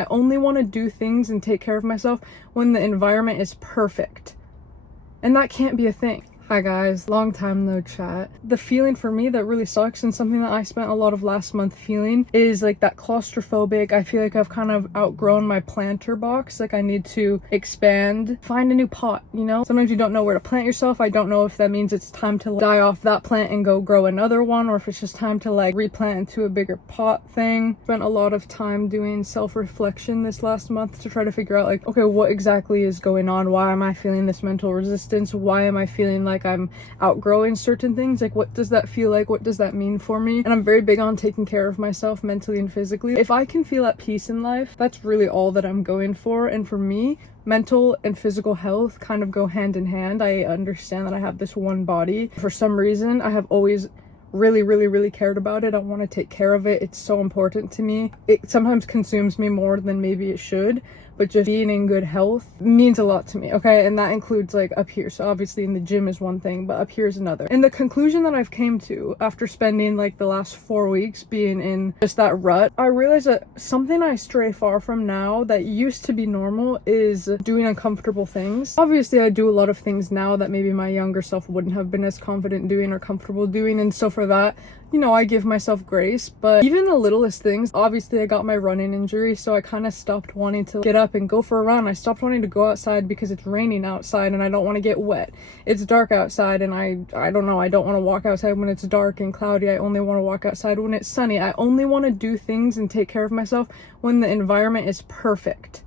I only want to do things and take care of myself when the environment is perfect. And that can't be a thing. Hi guys, long time no chat. The feeling for me that really sucks, and something that I spent a lot of last month feeling, is like that claustrophobic. I feel like I've kind of outgrown my planter box. Like I need to expand, find a new pot, you know? Sometimes you don't know where to plant yourself. I don't know if that means it's time to die off that plant and go grow another one, or if it's just time to like replant into a bigger pot thing. Spent a lot of time doing self-reflection this last month to try to figure out like, okay, what exactly is going on? Why am I feeling this mental resistance? Why am I feeling like I'm outgrowing certain things? Like, what does that feel like? What does that mean for me? And I'm very big on taking care of myself mentally and physically. If I can feel at peace in life, that's really all that I'm going for. And for me, mental and physical health kind of go hand in hand. I understand that I have this one body. For some reason, I have always really cared about it. I want to take care of it. It's so important to me. It sometimes consumes me more than maybe it should, but just being in good health means a lot to me, okay? And that includes like up here. So obviously in the gym is one thing, but up here is another. And the conclusion that I've came to after spending like the last 4 weeks being in just that rut, I realized that something I stray far from now that used to be normal is doing uncomfortable things. Obviously I do a lot of things now that maybe my younger self wouldn't have been as confident doing or comfortable doing, and so for that, you know, I give myself grace. But even the littlest things, obviously I got my running injury, so I kind of stopped wanting to get up and go for a run. I stopped wanting to go outside because it's raining outside and I don't want to get wet. It's dark outside and I don't know, I don't want to walk outside when it's dark and cloudy. I only want to walk outside when it's sunny. I only want to do things and take care of myself when the environment is perfect.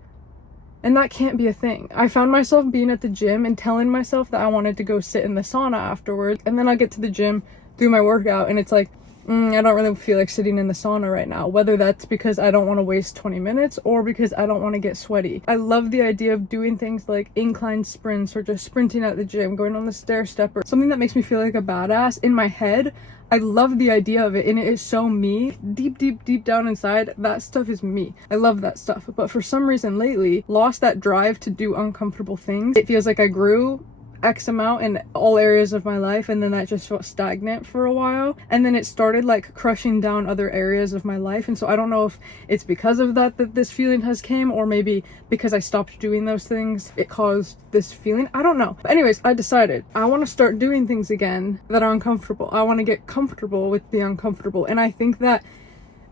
And that can't be a thing. I found myself being at the gym and telling myself that I wanted to go sit in the sauna afterwards, and then I'll get to the gym, do my workout, and it's like, I don't really feel like sitting in the sauna right now. Whether that's because I don't want to waste 20 minutes or because I don't want to get sweaty. I love the idea of doing things like incline sprints or just sprinting at the gym, going on the stair stepper, something that makes me feel like a badass. In my head, I love the idea of it, and it is so me. Deep down inside, that stuff is me. I love that stuff. But for some reason lately, lost that drive to do uncomfortable things. It feels like I grew X amount in all areas of my life, and then that just felt stagnant for a while, and then it started like crushing down other areas of my life. And so I don't know if it's because of that this feeling has came, or maybe because I stopped doing those things it caused this feeling. I don't know. But anyways, I decided I want to start doing things again that are uncomfortable. I want to get comfortable with the uncomfortable, and I think that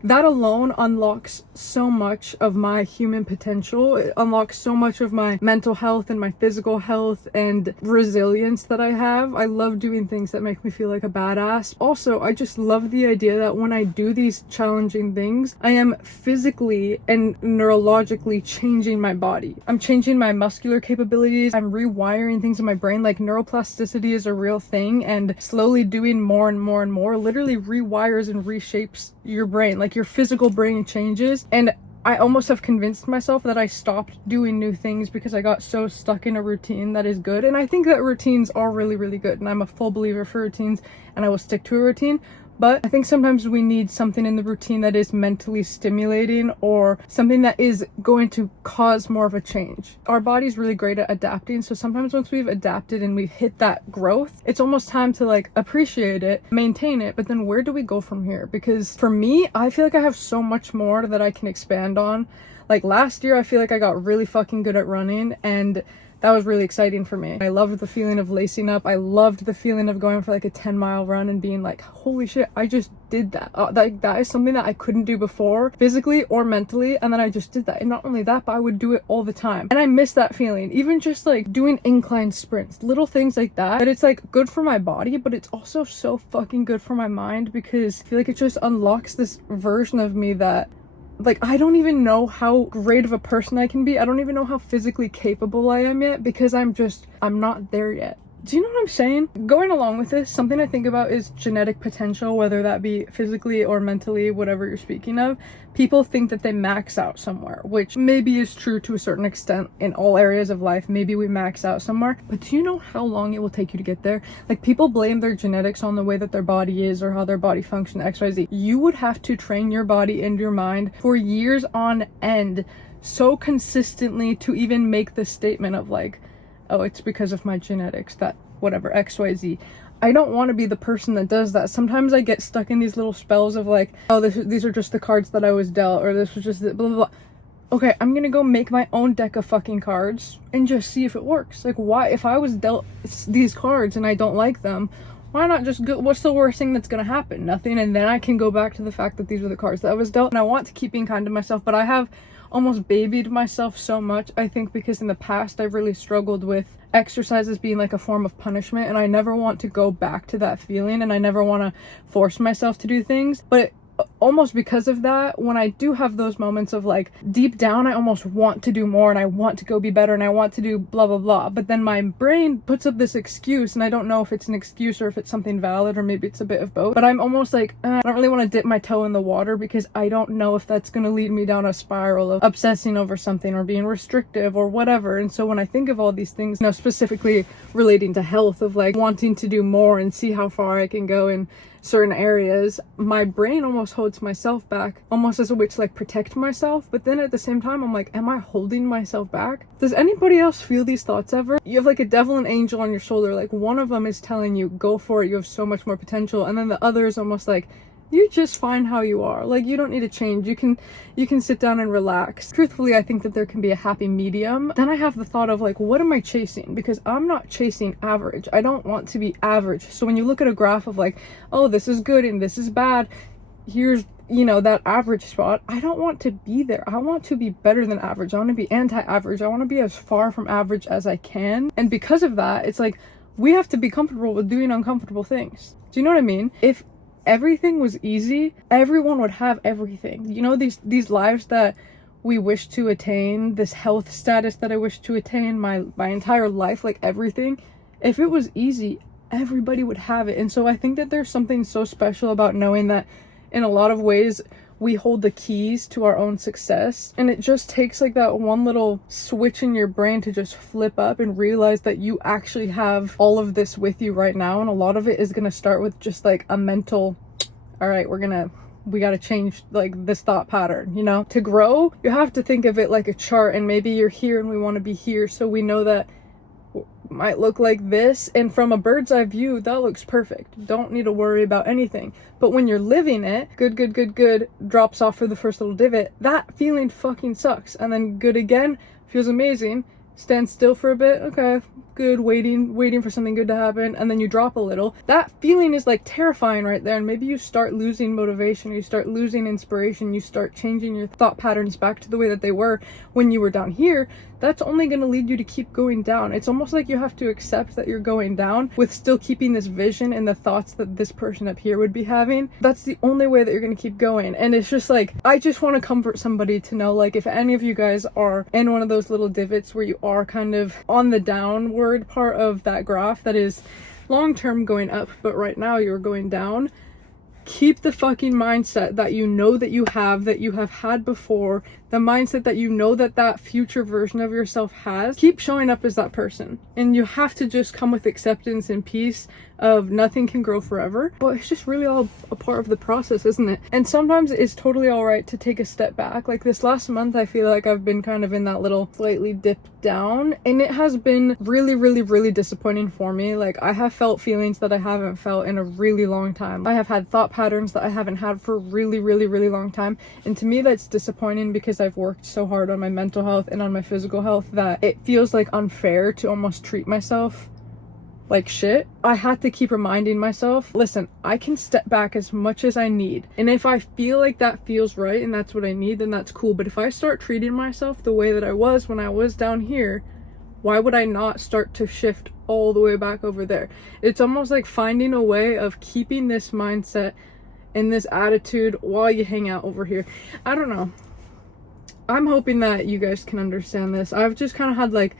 alone unlocks so much of my human potential. It unlocks so much of my mental health and my physical health and resilience that I have. I love doing things that make me feel like a badass. Also, I just love the idea that when I do these challenging things, I am physically and neurologically changing my body. I'm changing my muscular capabilities. I'm rewiring things in my brain. Like neuroplasticity is a real thing, and slowly doing more and more literally rewires and reshapes your brain. Like your physical brain changes, and I almost have convinced myself that I stopped doing new things because I got so stuck in a routine that is good. And I think that routines are really good, and I'm a full believer for routines, and I will stick to a routine. But I think sometimes we need something in the routine that is mentally stimulating, or something that is going to cause more of a change. Our body's really great at adapting, so sometimes once we've adapted and we've hit that growth, it's almost time to like appreciate it, maintain it, but then where do we go from here? Because for me, I feel like I have so much more that I can expand on. Like last year, I feel like I got really fucking good at running, and that was really exciting for me. I loved the feeling of lacing up. I loved the feeling of going for like a 10-mile run and being like, holy shit, I just did that. That is something that I couldn't do before, physically or mentally, and then I just did that. And not only that, but I would do it all the time. And I miss that feeling. Even just like doing incline sprints, little things like that, that it's like good for my body, but it's also so fucking good for my mind, because I feel like it just unlocks this version of me that, like, I don't even know how great of a person I can be. I don't even know how physically capable I am yet, because I'm not there yet. Do you know what I'm saying? Going along with this, something I think about is genetic potential, whether that be physically or mentally, whatever you're speaking of. People think that they max out somewhere, which maybe is true to a certain extent in all areas of life. Maybe we max out somewhere, but do you know how long it will take you to get there? Like, people blame their genetics on the way that their body is or how their body functions, XYZ. You would have to train your body and your mind for years on end so consistently to even make the statement of like, oh, it's because of my genetics that whatever, XYZ. I don't want to be the person that does that. Sometimes I get stuck in these little spells of like, oh, these are just the cards that I was dealt, or this was just the blah, blah, blah. okay, I'm gonna go make my own deck of fucking cards and just see if it works. Like, why, if I was dealt these cards and I don't like them, why not just go, what's the worst thing that's gonna happen? Nothing. And then I can go back to the fact that these are the cards that I was dealt. And I want to keep being kind to myself, but I have almost babied myself so much, I think, because in the past I've really struggled with exercises being like a form of punishment, and I never want to go back to that feeling, and I never want to force myself to do things. But almost because of that, when I do have those moments of like, deep down I almost want to do more and I want to go be better and I want to do blah blah blah, but then my brain puts up this excuse, and I don't know if it's an excuse or if it's something valid, or maybe it's a bit of both, but I'm almost like, I don't really want to dip my toe in the water because I don't know if that's going to lead me down a spiral of obsessing over something or being restrictive or whatever. And so when I think of all these things, you know, specifically relating to health, of like wanting to do more and see how far I can go in certain areas, my brain almost holds myself back, almost as a way to like protect myself. But then at the same time, I'm like, am I holding myself back? Does anybody else feel these thoughts ever? You have like a devil and angel on your shoulder, like one of them is telling you, go for it, you have so much more potential, and then the other is almost like, you're just fine how you are, like you don't need to change, you can sit down and relax. Truthfully, I think that there can be a happy medium. Then I have the thought of like, what am I chasing? Because I'm not chasing average. I don't want to be average. So when you look at a graph of like, oh, this is good and this is bad, here's, you know, that average spot, I don't want to be there. I want to be better than average. I want to be anti-average. I want to be as far from average as I can. And because of that, it's like, we have to be comfortable with doing uncomfortable things. Do you know what I mean? If everything was easy, everyone would have everything. You know, these lives that we wish to attain, this health status that I wish to attain, my entire life, like everything, if it was easy, everybody would have it. And so I think that there's something so special about knowing that in a lot of ways we hold the keys to our own success, and it just takes like that one little switch in your brain to just flip up and realize that you actually have all of this with you right now. And a lot of it is going to start with just like a mental, all right, we got to change like this thought pattern. You know, to grow, you have to think of it like a chart, and maybe you're here and we want to be here, so we know that might look like this, and from a bird's eye view that looks perfect, don't need to worry about anything. But when you're living it, good drops off for the first little divot, that feeling fucking sucks. And then good again feels amazing, stand still for a bit, okay, good, waiting for something good to happen, and then you drop a little. That feeling is like terrifying right there, and maybe you start losing motivation, you start losing inspiration, you start changing your thought patterns back to the way that they were when you were down here. That's only going to lead you to keep going down. It's almost like you have to accept that you're going down with still keeping this vision and the thoughts that this person up here would be having. That's the only way that you're going to keep going. And it's just like, I just want to comfort somebody to know, like, if any of you guys are in one of those little divots where you are kind of on the downward part of that graph that is long-term going up, but right now you're going down, keep the fucking mindset that you know that you have had before, the mindset that you know that that future version of yourself has. Keep showing up as that person, and you have to just come with acceptance and peace of nothing can grow forever, but it's just really all a part of the process, isn't it? And sometimes it's totally all right to take a step back. Like this last month, I feel like I've been kind of in that little slightly dip down, and it has been really disappointing for me. Like, I have felt feelings that I haven't felt in a really long time. I have had thought patterns that I haven't had for a really long time, and to me that's disappointing because I've worked so hard on my mental health and on my physical health that it feels like unfair to almost treat myself like shit. I had to keep reminding myself, listen, I can step back as much as I need, and if I feel like that feels right and that's what I need, then that's cool. But if I start treating myself the way that I was when I was down here, why would I not start to shift all the way back over there? It's almost like finding a way of keeping this mindset and this attitude while you hang out over here. I don't know. I'm hoping that you guys can understand this. I've just kind of had like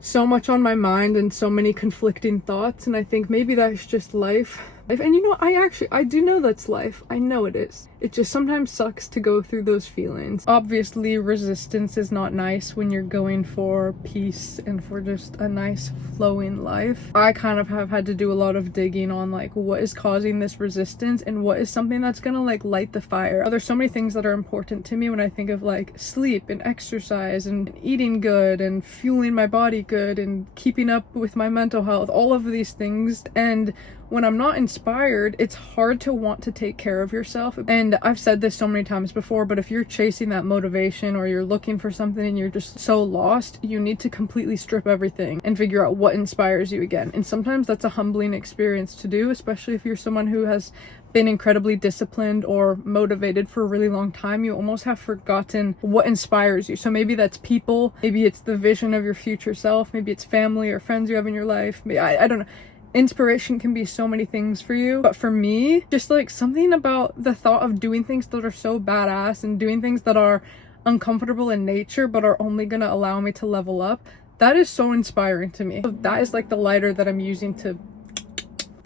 so much on my mind and so many conflicting thoughts, and I think maybe that's just life. And you know, I do know that's life. I know it is. It just sometimes sucks to go through those feelings. Obviously, resistance is not nice when you're going for peace and for just a nice flowing life. I kind of have had to do a lot of digging on like what is causing this resistance and what is something that's gonna like light the fire. There's so many things that are important to me when I think of like sleep and exercise and eating good and fueling my body good and keeping up with my mental health, all of these things. And when I'm not inspired, it's hard to want to take care of yourself. And I've said this so many times before, but if you're chasing that motivation or you're looking for something and you're just so lost, you need to completely strip everything and figure out what inspires you again. And sometimes that's a humbling experience to do, especially if you're someone who has been incredibly disciplined or motivated for a really long time. You almost have forgotten what inspires you. So maybe that's people, maybe it's the vision of your future self, maybe it's family or friends you have in your life. I don't know. Inspiration can be so many things for you, but for me, just like something about the thought of doing things that are so badass and doing things that are uncomfortable in nature but are only gonna allow me to level up, that is so inspiring to me. That is like the lighter that I'm using to,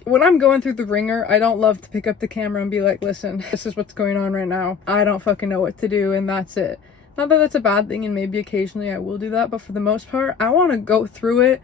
when I'm going through the ringer, I don't love to pick up the camera and be like, listen, this is what's going on right now. I don't fucking know what to do, and that's it. Not that that's a bad thing, and maybe occasionally I will do that, but for the most part, I want to go through it,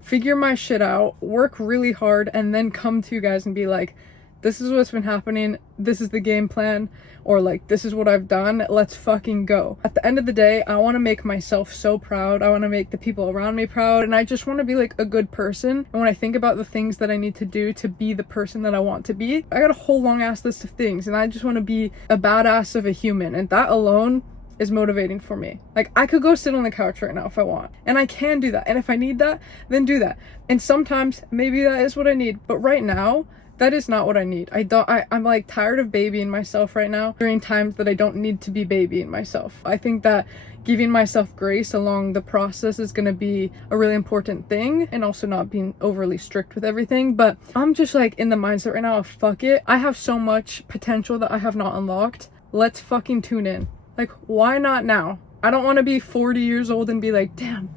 figure my shit out, work really hard, and then come to you guys and be like, this is what's been happening, this is the game plan, or like, this is what I've done, let's fucking go. At the end of the day, I want to make myself so proud, I want to make the people around me proud, and I just want to be like a good person. And when I think about the things that I need to do to be the person that I want to be, I got a whole long ass list of things, and I just want to be a badass of a human, and that alone is motivating for me. Like, I could go sit on the couch right now if I want, and I can do that, and if I need that, then do that. And sometimes maybe that is what I need, but right now that is not what I need. I'm like tired of babying myself right now during times that I don't need to be babying myself. I think that giving myself grace along the process is going to be a really important thing, and also not being overly strict with everything. But I'm just like in the mindset right now of fuck it. I have so much potential that I have not unlocked. Let's fucking tune in. Like, why not now? I don't want to be 40 years old and be like, damn,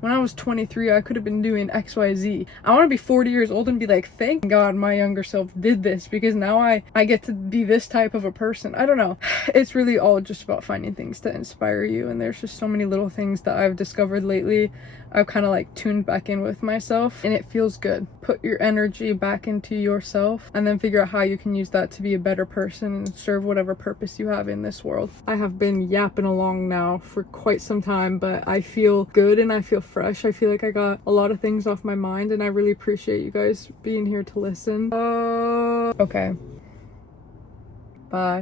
when I was 23, I could have been doing XYZ. I want to be 40 years old and be like, thank God my younger self did this, because now I get to be this type of a person. I don't know. It's really all just about finding things to inspire you. And there's just so many little things that I've discovered lately. I've kind of like tuned back in with myself, and it feels good. Put your energy back into yourself and then figure out how you can use that to be a better person and serve whatever purpose you have in this world. I have been yapping along now for quite some time, but I feel good and I feel fresh. I feel like I got a lot of things off my mind, and I really appreciate you guys being here to listen. Okay. Bye.